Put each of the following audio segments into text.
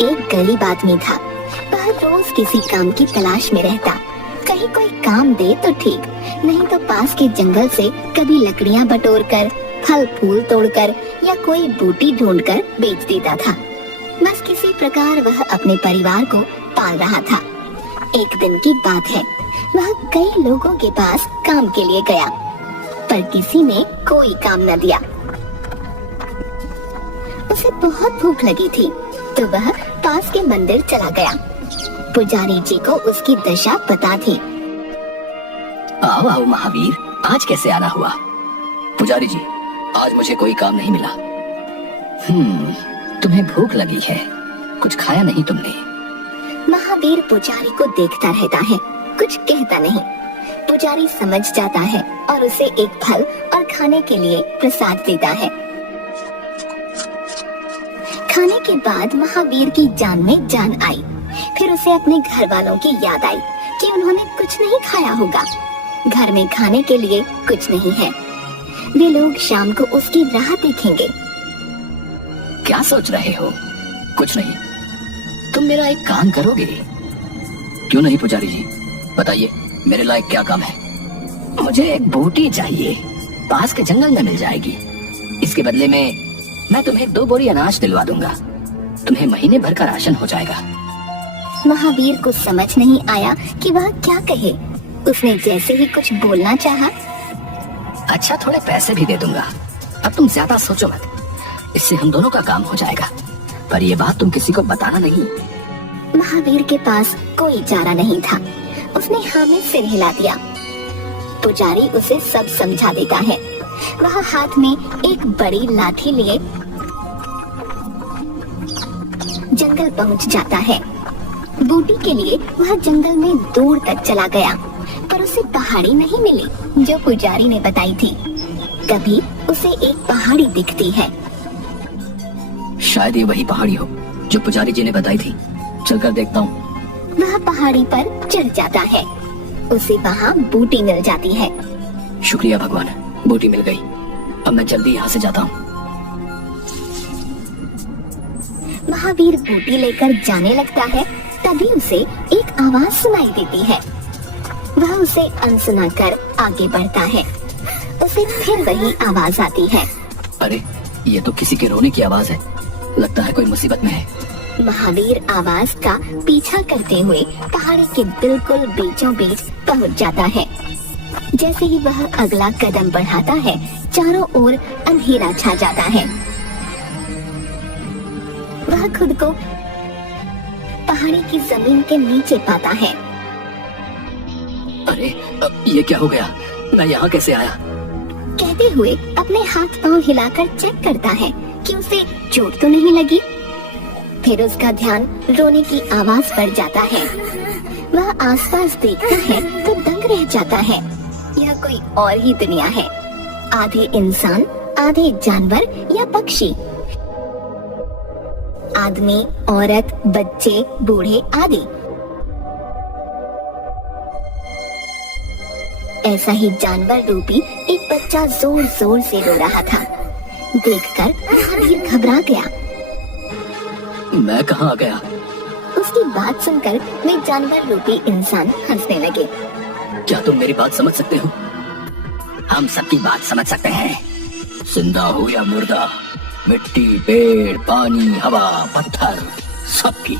एक गरीब आदमी था। वह रोज किसी काम की तलाश में रहता। कहीं कोई काम दे तो ठीक, नहीं तो पास के जंगल से कभी लकड़ियां बटोरकर, फल फूल तोड़कर या कोई बूटी ढूंढकर बेच देता था। बस किसी प्रकार वह अपने परिवार को पाल रहा था। एक दिन की बात है, वह कई लोगों के पास काम के लिए गया, पर किसी ने कोई काम न दिया। उसे बहुत भूख लगी थी, तो वह पास के मंदिर चला गया। पुजारी जी को उसकी दशा पता थी। आओ आओ महावीर, आज कैसे आना हुआ? पुजारी जी, आज मुझे कोई काम नहीं मिला। तुम्हें भूख लगी है, कुछ खाया नहीं तुमने? महावीर पुजारी को देखता रहता है, कुछ कहता नहीं। पुजारी समझ जाता है और उसे एक फल और खाने के लिए प्रसाद देता है। खाने के बाद महावीर की जान में जान आई। फिर उसे अपने घर वालों की याद आई कि उन्होंने कुछ नहीं खाया होगा। घर में खाने के लिए कुछ नहीं है। वे लोग शाम को उसकी राह देखेंगे। क्या सोच रहे हो? कुछ नहीं। तुम मेरा एक काम करोगे? क्यों नहीं पुजारी जी, बताइए मेरे लायक क्या काम है? मुझे एक बूटी चाहिए, पास के जंगल में मिल जाएगी। इसके बदले में मैं तुम्हें 2 बोरी अनाज दिलवा दूंगा। तुम्हें महीने भर का राशन हो जाएगा। महावीर को समझ नहीं आया कि वह क्या कहे। उसने जैसे ही कुछ बोलना चाहा, अच्छा थोड़े पैसे भी दे दूंगा। अब तुम ज्यादा सोचो मत, इससे हम दोनों का काम हो जाएगा। पर ये बात तुम किसी को बताना नहीं। महावीर के पास कोई चारा नहीं था। उसने हाँ में सिर हिला दिया। पुजारी उसे सब समझा देता है। वह हाथ में एक बड़ी लाठी लिए जंगल पहुंच जाता है। बूटी के लिए वह जंगल में दूर तक चला गया, पर उसे पहाड़ी नहीं मिली जो पुजारी ने बताई थी। तभी उसे एक पहाड़ी दिखती है। शायद ये वही पहाड़ी हो जो पुजारी जी ने बताई थी। चलकर देखता हूँ। वह पहाड़ी पर चढ़ जाता है। उसे वहाँ बूटी मिल जाती है। शुक्रिया भगवान, बूटी मिल गई। अब मैं जल्दी यहाँ से जाता हूँ। महावीर बूटी लेकर जाने लगता है। तभी उसे एक आवाज सुनाई देती है। वह उसे अनसुना कर आगे बढ़ता है। उसे फिर वही आवाज आती है। अरे, ये तो किसी के रोने की आवाज है। लगता है कोई मुसीबत में है। महावीर आवाज का पीछा करते हुए पहाड़ी के बिल्कुल बीचों बीच पहुंच जाता है। जैसे ही वह अगला कदम बढ़ाता है, चारों ओर अंधेरा छा जाता है। वह खुद को पहाड़ी की जमीन के नीचे पाता है। अरे, ये क्या हो गया? मैं यहाँ कैसे आया? कहते हुए अपने हाथ पांव हिलाकर चेक करता है कि उसे चोट तो नहीं लगी। फिर उसका ध्यान रोने की आवाज पर जाता है। वह आसपास देखता है तो दंग रह जाता है। यह कोई और ही दुनिया है। आधे इंसान, आधे जानवर या पक्षी, आदमी, औरत, बच्चे, बूढ़े आदि। ऐसा ही जानवर रूपी एक बच्चा जोर जोर से रो रहा था। देखकर महावीर घबरा गया। मैं कहाँ आ गया? उसकी बात सुनकर वे जानवर रूपी इंसान हंसने लगे। क्या तुम मेरी बात समझ सकते हो? हम सबकी बात समझ सकते हैं, जिंदा हो या मुर्दा, मिट्टी, पेड़, पानी, हवा, पत्थर, सबकी।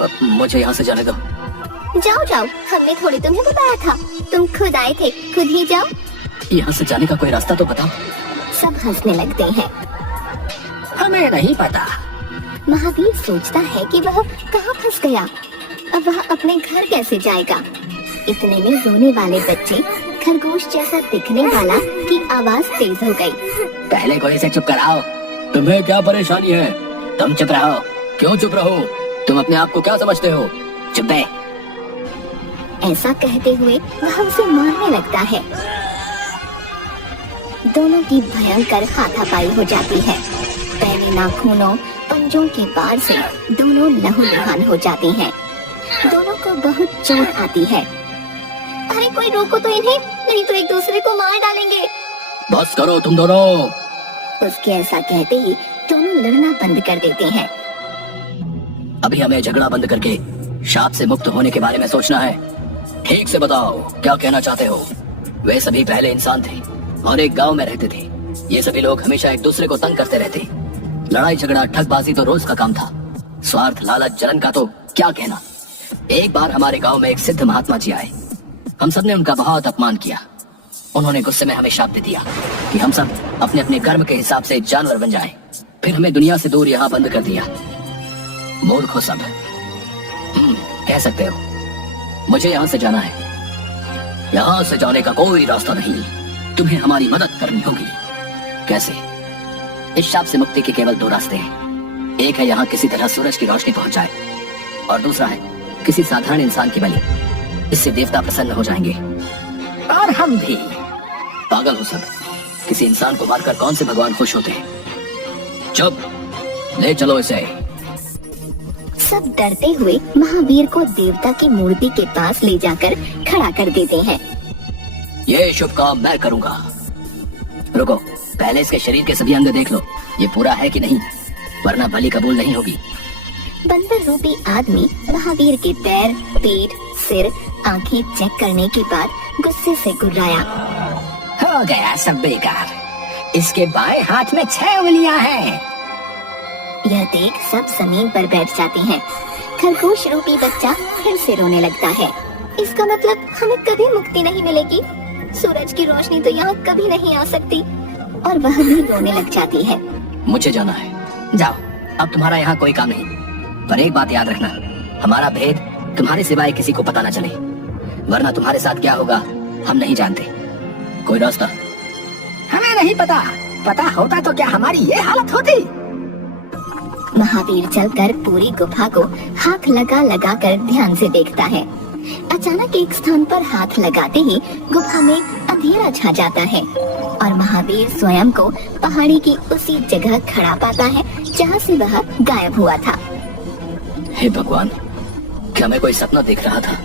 अब मुझे यहाँ से जाने दो। जाओ जाओ, हमने थोड़ी तुम्हें बताया था। तुम खुद आए थे, खुद ही जाओ। यहाँ से जाने का कोई रास्ता तो बताओ। सब हंसने लगते हैं। हमें नहीं पता। महावीर सोचता है कि वह कहाँ फंस गया। अब वह अपने घर कैसे जाएगा? इतने में रोने वाले बच्चे, खरगोश जैसा दिखने वाला की आवाज तेज हो गई। पहले कोई से चुप कराओ। तुम्हें क्या परेशानी है? तुम चुप रहो। क्यों चुप रहो? तुम अपने आप को क्या समझते हो? चुप है। ऐसा कहते हुए वह उसे मारने लगता है। दोनों की भयंकर हाथापाई हो जाती है। पहले नाखूनों, पंजों के बार से दोनों लहूलुहान हो जाती हैं। दोनों को बहुत चोट आती है। अरे कोई रोको तो इन्हें, नहीं तो एक दूसरे को मार डालेंगे। बस करो तुम दोनों। उसके ऐसा कहते ही दोनों लड़ना बंद कर देते हैं। अभी हमें झगड़ा बंद करके शाप से मुक्त होने के बारे में सोचना है। ठीक से बताओ, क्या कहना चाहते हो? वे सभी पहले इंसान थे और एक गांव में रहते थे। ये सभी लोग हमेशा एक दूसरे को तंग करते रहते। लड़ाई झगड़ा ठगबाजी तो रोज का काम था। स्वार्थ लालच जलन का तो क्या कहना। एक बार हमारे गांव में एक सिद्ध महात्मा जी आए। हम सब ने उनका बहुत अपमान किया। उन्होंने गुस्से में हमें शाप दे दिया कि हम सब अपने अपने कर्म के हिसाब से जानवर बन जाएं। फिर हमें दुनिया से दूर यहाँ बंद कर दिया। मूर्ख हो सब। कह सकते हो। मुझे यहाँ से जाना है। यहाँ से जाने का कोई रास्ता नहीं। तुम्हें हमारी मदद करनी होगी। कैसे? इस शाप से मुक्ति के केवल दो रास्ते हैं। एक है यहाँ किसी तरह सूरज की रोशनी पहुंच जाए और दूसरा है किसी साधारण इंसान की बलि। इससे देवता प्रसन्न हो जाएंगे और हम भी। पागल हो सब। किसी इंसान को मारकर कौन से भगवान खुश होते हैं? चुप, ले चलो इसे। सब डरते हुए महावीर को देवता की मूर्ति के पास ले जाकर खड़ा कर देते हैं। ये शुभ काम मैं करूंगा। रुको, पहले इसके शरीर के सभी अंग देख लो, ये पूरा है कि नहीं, वरना बलि कबूल नहीं होगी। बंदर रूपी आदमी महावीर के पैर, पेट, सिर, आंखें चेक करने के बाद गुस्से से गुर्राया। हो गया सब बेकार। इसके बाएं हाथ में 6 उंगलियां हैं। यह देख सब जमीन पर बैठ जाते हैं। खरगोश रूपी बच्चा फिर से रोने लगता है। इसका मतलब हमें कभी मुक्ति नहीं मिलेगी। सूरज की रोशनी तो यहाँ कभी नहीं आ सकती। और वह भी रोने लग जाती है। मुझे जाना है। जाओ, अब तुम्हारा यहाँ कोई काम नहीं। पर एक बात याद रखना, हमारा भेद तुम्हारे सिवाय किसी को पता न चले, वरना तुम्हारे साथ क्या होगा हम नहीं जानते। कोई रास्ता? हमें नहीं पता। पता होता तो क्या हमारी ये हालत होती? महावीर चलकर पूरी गुफा को हाथ लगा लगा कर ध्यान से देखता है। अचानक एक स्थान पर हाथ लगाते ही गुफा में अंधेरा छा जाता है और महावीर स्वयं को पहाड़ी की उसी जगह खड़ा पाता है जहाँ से वह गायब हुआ था। हे भगवान, क्या मैं कोई सपना देख रहा था?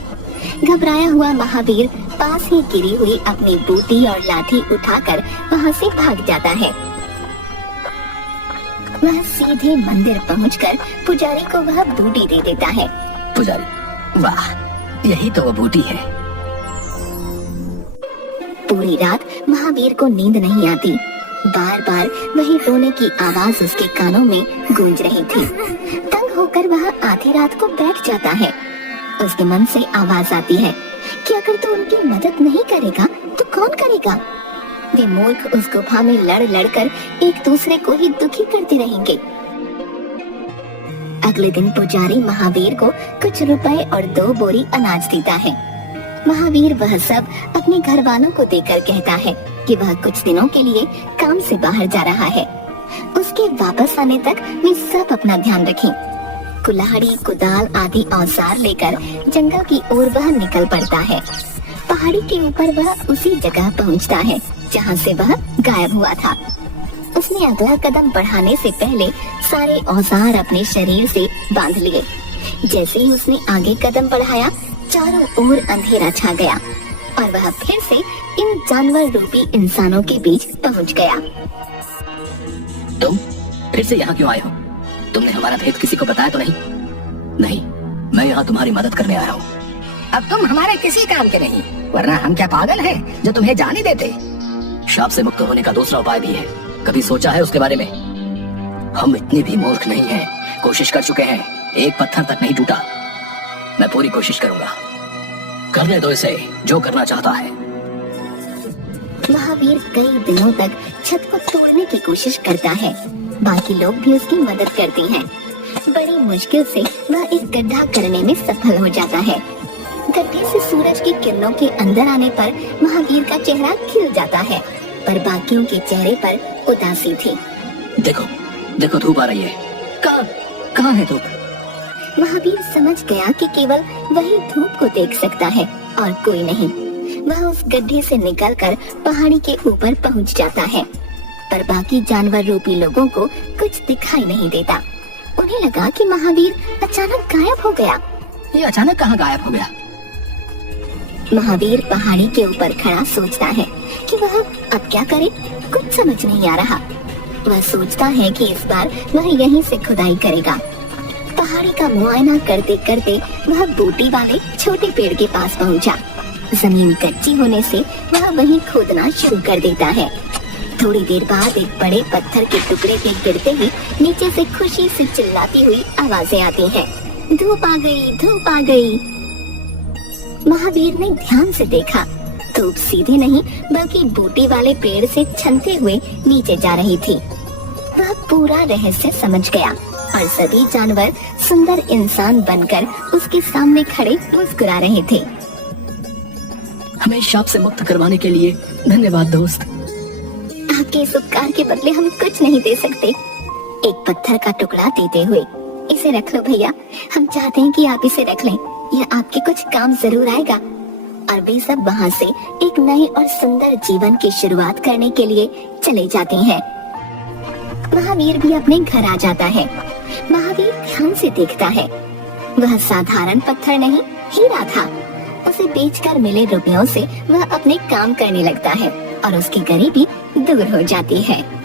घबराया हुआ महावीर पास ही गिरी हुई अपनी बूटी और लाठी उठाकर वहाँ से भाग जाता है। वह सीधे मंदिर पहुंचकर पुजारी को वह बूटी दे देता है। पुजारी, वाह, यही तो वो बूटी है। पूरी रात महावीर को नींद नहीं आती। बार बार वही रोने की आवाज उसके कानों में गूंज रही थी। तंग होकर वह आधी रात को बैठ जाता है। उसके मन से आवाज आती है कि अगर तू उनकी मदद नहीं करेगा तो कौन करेगा। वे मूर्ख उस गुफा में लड़ लड़कर एक दूसरे को ही दुखी करते रहेंगे। अगले दिन पुजारी महावीर को कुछ रुपए और 2 बोरी अनाज देता है। महावीर वह सब अपने घर वालों को देकर कहता है कि वह कुछ दिनों के लिए काम से बाहर जा रहा है। उसके वापस आने तक वे सब अपना ध्यान रखें। कुल्हाड़ी, कुदाल आदि औजार लेकर जंगल की ओर वह निकल पड़ता है। पहाड़ी के ऊपर वह उसी जगह पहुंचता है जहां से वह गायब हुआ था। उसने अगला कदम बढ़ाने से पहले सारे औजार अपने शरीर से बांध लिए। जैसे ही उसने आगे कदम बढ़ाया, चारों ओर अंधेरा छा गया और वह फिर से इन जानवर रूपी इंसानों के बीच पहुंच गया। तुम फिर से यहाँ क्यों आए हो? तुमने हमारा भेद किसी को बताया तो नहीं? नहीं, मैं यहाँ तुम्हारी मदद करने आया हूँ। अब तुम हमारे किसी काम के नहीं, वरना हम क्या पागल हैं जो तुम्हें जाने देते? शाप से मुक्त होने का दूसरा उपाय भी है। कभी सोचा है उसके बारे में? हम इतने भी मूर्ख नहीं हैं। कोशिश कर चुके हैं, एक पत्थर तक नहीं टूटा। मैं पूरी कोशिश करूंगा। करने दो इसे जो करना चाहता है। महावीर कई दिनों तक छत को तोड़ने की कोशिश करता है। बाकी लोग भी उसकी मदद करते हैं। बड़ी मुश्किल से वह एक गड्ढा करने में सफल हो जाता है। गड्ढे से सूरज की किरणों के अंदर आने पर महावीर का चेहरा खिल जाता है, पर बाकियों के चेहरे पर उदासी थी। देखो, देखो धूप आ रही है। कहाँ है धूप? महावीर समझ गया कि केवल वही धूप को देख सकता है और कोई नहीं। वह उस गड्ढे से निकलकर पहाड़ी के ऊपर पहुंच जाता है, पर बाकी जानवर रूपी लोगों को कुछ दिखाई नहीं देता। उन्हें लगा कि महावीर अचानक गायब हो गया। ये अचानक कहाँ गायब हो गया? महावीर पहाड़ी के ऊपर खड़ा सोचता है कि वह अब क्या करे, कुछ समझ नहीं आ रहा। वह सोचता है कि इस बार वह यहीं से खुदाई करेगा। पहाड़ी का मुआयना करते करते वह बूटी वाले छोटे पेड़ के पास पहुंचा। जमीन कच्ची होने से वह वहीं खोदना शुरू कर देता है। थोड़ी देर बाद एक बड़े पत्थर के टुकड़े के गिरते ही नीचे से खुशी से चिल्लाती हुई आवाजें आती हैं। धूप आ गई, धूप आ गई। महावीर ने ध्यान से देखा। धूप सीधे नहीं बल्कि बूटी वाले पेड़ से छनते हुए नीचे जा रही थी। वह पूरा रहस्य समझ गया और सभी जानवर सुंदर इंसान बनकर उसके सामने खड़े मुस्कुरा रहे थे। हमें शाप से मुक्त करवाने के लिए धन्यवाद दोस्त। आपके इस उपकार के बदले हम कुछ नहीं दे सकते। एक पत्थर का टुकड़ा देते हुए, इसे रख लो भैया, हम चाहते हैं कि आप इसे रख लें, यह आपके कुछ काम जरूर आएगा। और वे सब वहाँ से एक नए और सुंदर जीवन की शुरुआत करने के लिए चले जाते हैं। महावीर भी अपने घर आ जाता है। महावीर ध्यान से देखता है, वह साधारण पत्थर नहीं, हीरा था। उसे बेचकर मिले रुपयों से वह अपने काम करने लगता है और उसकी गरीबी दूर हो जाती है।